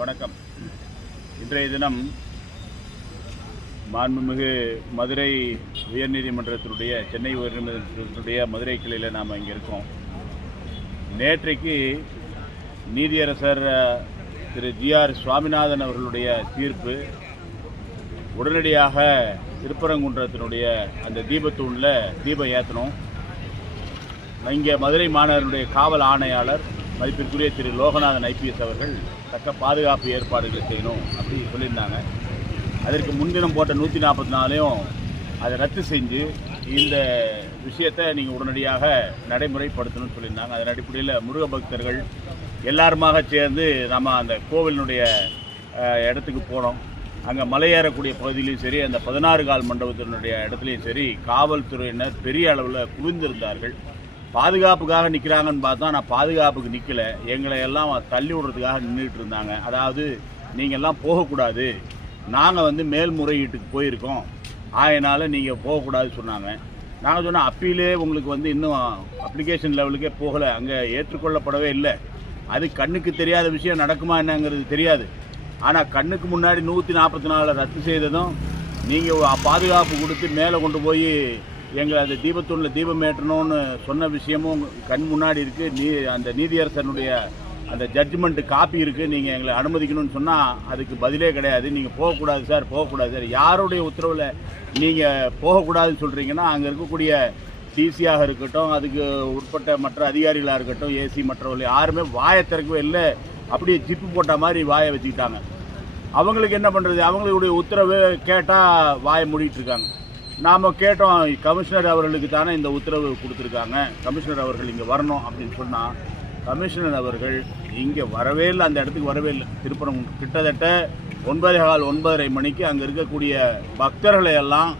வணக்கம். இன்றைய தினம் மாண்புமிகு மதுரை உயர்நீதிமன்றத்தினுடைய சென்னை உயர்நீதிமன்றத்தினுடைய மதுரை கிளையில் நாம் இங்கே இருக்கோம். நேற்றைக்கு நீதியரசர் திரு திரு ஜிஆர் சுவாமிநாதன் அவர்களுடைய தீர்ப்பு உடனடியாக திருப்பரங்குன்றத்தினுடைய அந்த தீபத்தூணில் தீபம் ஏற்றணும் இங்கே மதுரை மாநகரனுடைய காவல் ஆணையாளர் மதிப்பிற்குரிய திரு லோகநாதன் ஐபிஎஸ் அவர்கள் தக்க பாதுகாப்பு ஏற்பாடுகளை செய்யணும் அப்படின்னு சொல்லியிருந்தாங்க. அதற்கு முன்தினம் போட்ட நூற்றி நாற்பத்தி நாலையும் அதை ரத்து செஞ்சு இந்த விஷயத்தை நீங்கள் உடனடியாக நடைமுறைப்படுத்தணும்னு சொல்லியிருந்தாங்க. அதன் அடிப்படையில் முருக பக்தர்கள் எல்லாருமாக சேர்ந்து நம்ம அந்த கோவிலினுடைய இடத்துக்கு போனோம். அங்கே மலையேறக்கூடிய பகுதியிலையும் சரி அந்த பதினாறு கால் மண்டபத்தினுடைய இடத்துலையும் சரி காவல்துறையினர் பெரிய அளவில் குவிந்திருந்தார்கள். பாதுகாப்புக்காக நிற்கிறாங்கன்னு பார்த்தா நான் பாதுகாப்புக்கு நிற்கல எங்களை எல்லாம் தள்ளி விடுறதுக்காக நின்றுட்டு இருந்தாங்க. அதாவது நீங்கள் எல்லாம் போகக்கூடாது. நாங்கள் வந்து மேல்முறையீட்டுக்கு போயிருக்கோம். ஆகையினால நீங்கள் போகக்கூடாதுன்னு சொன்னாங்க. நாங்கள் சொன்னால் அப்பீலே உங்களுக்கு வந்து இன்னும் அப்ளிகேஷன் லெவலுக்கே போகலை. அங்கே ஏற்றுக்கொள்ளப்படவே இல்லை. அது கண்ணுக்கு தெரியாத விஷயம் நடக்குமா என்னங்கிறது தெரியாது. ஆனால் கண்ணுக்கு முன்னாடி நூற்றி நாற்பத்தி நாலில் ரத்து செய்ததும் நீங்கள் பாதுகாப்பு கொடுத்து மேலே கொண்டு போய் எங்களை அந்த தீபத்தூணில் தீபம் ஏற்றணும்னு சொன்ன விஷயமும் கண் முன்னாடி இருக்குது நீ அந்த நீதியரசனுடைய அந்த ஜட்ஜ்மெண்ட்டு காப்பி இருக்குது நீங்கள் எங்களை அனுமதிக்கணும்னு சொன்னால் அதுக்கு பதிலே கிடையாது. நீங்கள் போகக்கூடாது சார் போகக்கூடாது சார். யாருடைய உத்தரவில் நீங்கள் போகக்கூடாதுன்னு சொல்கிறீங்கன்னா அங்கே இருக்கக்கூடிய சிசியாக இருக்கட்டும் அதுக்கு உட்பட்ட மற்ற அதிகாரிகளாக இருக்கட்டும் ஏசி மற்றவர்கள் யாருமே வாயை திறக்கவே இல்லை. அப்படியே ஜிப்பு போட்ட மாதிரி வாயை வச்சுக்கிட்டாங்க. அவங்களுக்கு என்ன பண்ணுறது அவங்களுடைய உத்தரவு கேட்டால் வாயை மூடிட்டு இருக்காங்க. நாம் கேட்டோம் கமிஷனர் அவர்களுக்கு தானே இந்த உத்தரவு கொடுத்துருக்காங்க. கமிஷனர் அவர்கள் இங்கே வரணும் அப்படின்னு சொன்னால் கமிஷனர் அவர்கள் இங்கே வரவே இல்லை அந்த இடத்துக்கு வரவே இல்லை. திருப்பரம் கிட்டத்தட்ட ஒன்பதே கால் ஒன்பதரை மணிக்கு அங்கே இருக்கக்கூடிய பக்தர்களை எல்லாம்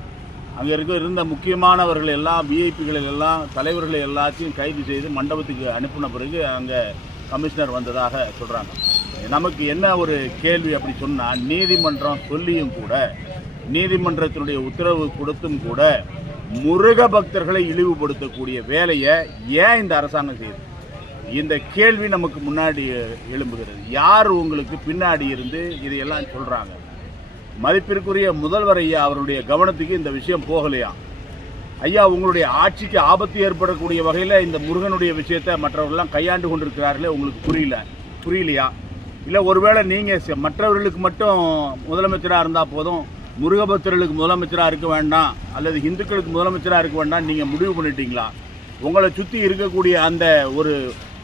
அங்கே இருக்க இருந்த முக்கியமானவர்கள் எல்லாம் விஐபிகளை எல்லாம் தலைவர்களை எல்லாத்தையும் கைது செய்து மண்டபத்துக்கு அனுப்பின பிறகு அங்கே கமிஷனர் வந்ததாக சொல்கிறாங்க நமக்கு என்ன ஒரு கேள்வி அப்படி சொன்னால் நீதிமன்றம் சொல்லியும் கூட நீதிமன்றத்தினுடைய உத்தரவு கொடுத்தும் கூட முருக பக்தர்களை இழிவுபடுத்தக்கூடிய வேலையை ஏன் இந்த அரசாங்கம் செய்யுது? இந்த கேள்வி நமக்கு முன்னாடி எழும்புகிறது. யார் உங்களுக்கு பின்னாடி இருந்து இதையெல்லாம் சொல்கிறாங்க மதிப்பிற்குரிய முதல்வர் ஐயா அவருடைய கவனத்துக்கு இந்த விஷயம் போகலையா? ஐயா உங்களுடைய ஆட்சிக்கு ஆபத்து ஏற்படக்கூடிய வகையில் இந்த முருகனுடைய விஷயத்தை மற்றவர்கள்லாம் கையாண்டு கொண்டிருக்கிறார்களே உங்களுக்கு புரியல. புரியலையா? இல்லை ஒருவேளை நீங்கள் மற்றவர்களுக்கு மட்டும் முதலமைச்சராக இருந்தால் போதும்? முருகபக்தர்களுக்கு முதலமைச்சராக இருக்க வேண்டாம் அல்லது இந்துக்களுக்கு முதலமைச்சராக இருக்க வேண்டாம் நீங்கள் முடிவு பண்ணிட்டீங்களா? உங்களை சுற்றி இருக்கக்கூடிய அந்த ஒரு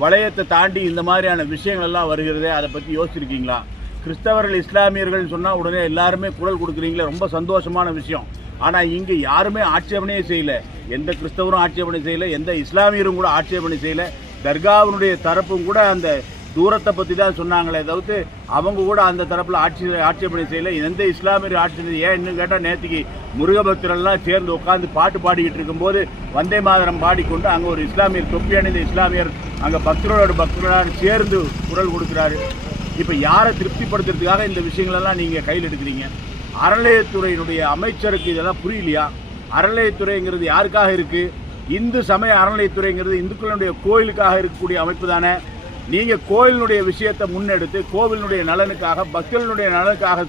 வளையத்தை தாண்டி இந்த மாதிரியான விஷயங்கள் எல்லாம் வருகிறதே அதை பற்றி யோசிச்சிருக்கீங்களா? கிறிஸ்தவர்கள் இஸ்லாமியர்கள் சொன்னால் உடனே எல்லாருமே குரல் கொடுக்குறீங்களே ரொம்ப சந்தோஷமான விஷயம். ஆனால் இங்கே யாருமே ஆட்சேபனையே செய்யலை. எந்த கிறிஸ்தவரும் ஆட்சேபனை செய்யலை எந்த இஸ்லாமியரும் கூட ஆட்சேபனை செய்யலை. தர்காவினுடைய தரப்பும் கூட அந்த தூரத்தை பற்றி தான் சொன்னாங்களே தவிர்த்து அவங்க கூட அந்த தரப்பில் ஆட்சி ஆட்சேபனை செய்யல. எந்த இஸ்லாமியர் ஆட்சி செய்யல. ஏன் இன்னும் கேட்டால் நேற்றுக்கு முருகபக்தரெல்லாம் சேர்ந்து உட்காந்து பாட்டு பாடிக்கிட்டு இருக்கும்போது வந்தே மாதரம் பாடிக்கொண்டு அங்கே ஒரு இஸ்லாமியர் தொப்பி அணிந்த இஸ்லாமியர் அங்கே பக்தரோட பக்தரோட சேர்ந்து குரல் கொடுக்குறாரு. இப்போ யாரை திருப்திப்படுத்துறதுக்காக இந்த விஷயங்களெல்லாம் நீங்கள் கையில் எடுக்கிறீங்க? அறநிலையத்துறையினுடைய அமைச்சருக்கு இதெல்லாம் புரியலையா? அறநிலையத்துறைங்கிறது யாருக்காக இருக்குது இந்து சமய அறநிலையத்துறைங்கிறது இந்துக்களுடைய கோயிலுக்காக இருக்கக்கூடிய அமைப்பு தானே? நீங்கள் கோயிலினுடைய விஷயத்தை முன்னெடுத்து கோவிலினுடைய நலனுக்காக பக்தர்களுடைய நலனுக்காக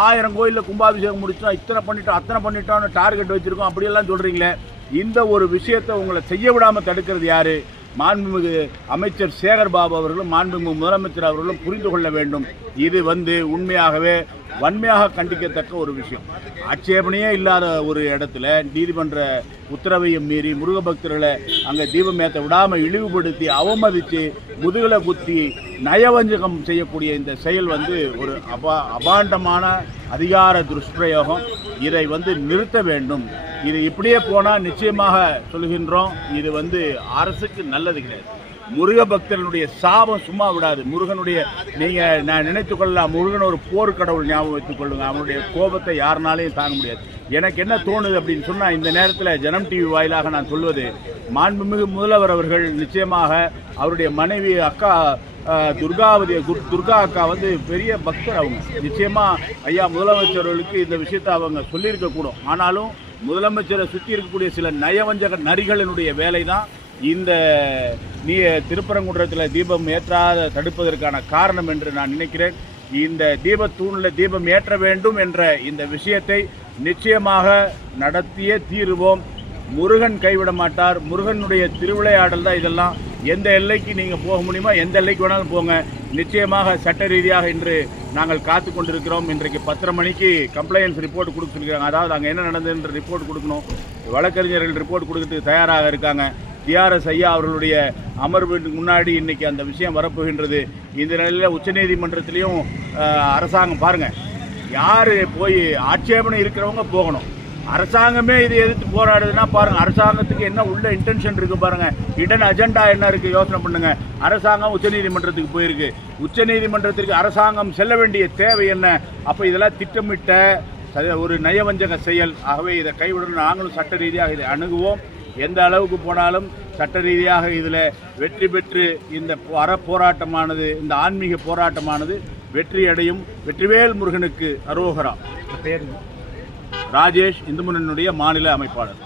ஆயிரம் கோயிலில் கும்பாபிஷேகம் முடிச்சோம் இத்தனை பண்ணிட்டோம் அத்தனை பண்ணிட்டோம்னு டார்கெட் வச்சுருக்கோம் அப்படியெல்லாம் சொல்கிறீங்களே இந்த ஒரு விஷயத்தை உங்களை செய்ய விடாமல் தடுக்கிறது யாரு? மாண்புமிகு அமைச்சர் சேகர் பாபு அவர்களும் மாண்புமிகு முதலமைச்சர் அவர்களும் புரிந்து கொள்ள வேண்டும். இது வந்து உண்மையாகவே வன்மையாக கண்டிக்கத்தக்க ஒரு விஷயம். ஆட்சேபனையே இல்லாத ஒரு இடத்துல நீதிமன்ற உத்தரவையும் மீறி முருக பக்தர்களை அங்கே தீபம் ஏற்ற விடாமல் இழிவுபடுத்தி அவமதித்து முதுகலை குத்தி நயவஞ்சகம் செய்யக்கூடிய இந்த செயல் வந்து ஒரு அபா அபாண்டமான அதிகார துஷ்பிரயோகம். இதை வந்து நிறுத்த வேண்டும். இது இப்படியே போனால் நிச்சயமாக சொல்கின்றோம் இது வந்து அரசுக்கு நல்லது கிடையாது. முருக பக்தர்களுடைய சாபம் சும்மா விடாது. முருகனுடைய நீங்கள் நான் நினைத்து கொள்ளலாம் முருகன் ஒரு போர்க்கடவுள் ஞாபகம் வைத்துக் கொள்ளுங்க. அவனுடைய கோபத்தை யாருனாலையும் தாங்க முடியாது. எனக்கு என்ன தோணுது அப்படின்னு சொன்னால் இந்த நேரத்தில் ஜனம் டிவி வாயிலாக நான் சொல்வது மாண்புமிகு முதல்வர் அவர்கள் நிச்சயமாக அவருடைய மனைவி அக்கா துர்காவதி துர்கா அக்கா வந்து பெரிய பக்தர் அவங்க. நிச்சயமாக ஐயா முதலமைச்சர்களுக்கு இந்த விஷயத்தை அவங்க சொல்லியிருக்க கூடும். ஆனாலும் முதலமைச்சரை சுற்றி இருக்கக்கூடிய சில நயவஞ்சக நரிகளினுடைய வேலை தான் இந்த நீ திருப்பரங்குன்றத்தில் தீபம் ஏற்றாத தடுப்பதற்கான காரணம் என்று நான் நினைக்கிறேன். இந்த தீபத்தூணில் தீபம் ஏற்ற வேண்டும் என்ற இந்த விஷயத்தை நிச்சயமாக நடத்தியே தீருவோம். முருகன் கைவிட மாட்டார் முருகனுடைய திருவிளையாடல் தான் இதெல்லாம். எந்த எல்லைக்கு நீங்கள் போக முடியுமோ எந்த எல்லைக்கு வேணாலும் போங்க. நிச்சயமாக சட்ட ரீதியாக இன்று நாங்கள் காத்து கொண்டிருக்கிறோம். இன்றைக்கு பத்தரை மணிக்கு கம்ப்ளைண்ட்ஸ் ரிப்போர்ட் கொடுத்துருக்காங்க அதாவது அங்கே என்ன நடந்ததுன்ற ரிப்போர்ட் கொடுக்கணும். வழக்கறிஞர்கள் ரிப்போர்ட் கொடுக்கறதுக்கு தயாராக இருக்காங்க. டிஆர்எஸ் ஐயா அவர்களுடைய அமர்வுக்கு முன்னாடி இன்னைக்கு அந்த விஷயம் வரப்போகின்றது. இந்த நிலையில் உச்சநீதிமன்றத்திலையும் அரசாங்கம் பாருங்கள் யார் போய் ஆட்சேபனை இருக்கிறவங்க போகணும். அரசாங்கமே இதை எதிர்த்து போராடுதுன்னா பாருங்க அரசாங்கத்துக்கு என்ன உள்ள இன்டென்ஷன் இருக்கு பாருங்க. இடன் அஜெண்டா என்ன இருக்கு? யோசனை பண்ணுங்க. அரசாங்கம் உச்சநீதிமன்றத்துக்கு போயிருக்கு. உச்சநீதிமன்றத்திற்கு அரசாங்கம் செல்ல வேண்டிய தேவை என்ன? அப்போ இதெல்லாம் திட்டமிட்ட ஒரு நயவஞ்சக செயல். ஆகவே இதை கைவிடணும். நாங்களும் சட்ட ரீதியாக இதை அணுகுவோம். எந்த அளவுக்கு போனாலும் சட்ட ரீதியாக இதில் வெற்றி பெற்று இந்த அறப்போராட்டமானது அற போராட்டமானது இந்த ஆன்மீக போராட்டமானது வெற்றி அடையும் வெற்றிவேல் முருகனுக்கு அரோகரா. பேர் ராஜேஷ் இந்து முன்னணியுடைய மாநில அமைப்பாளர்.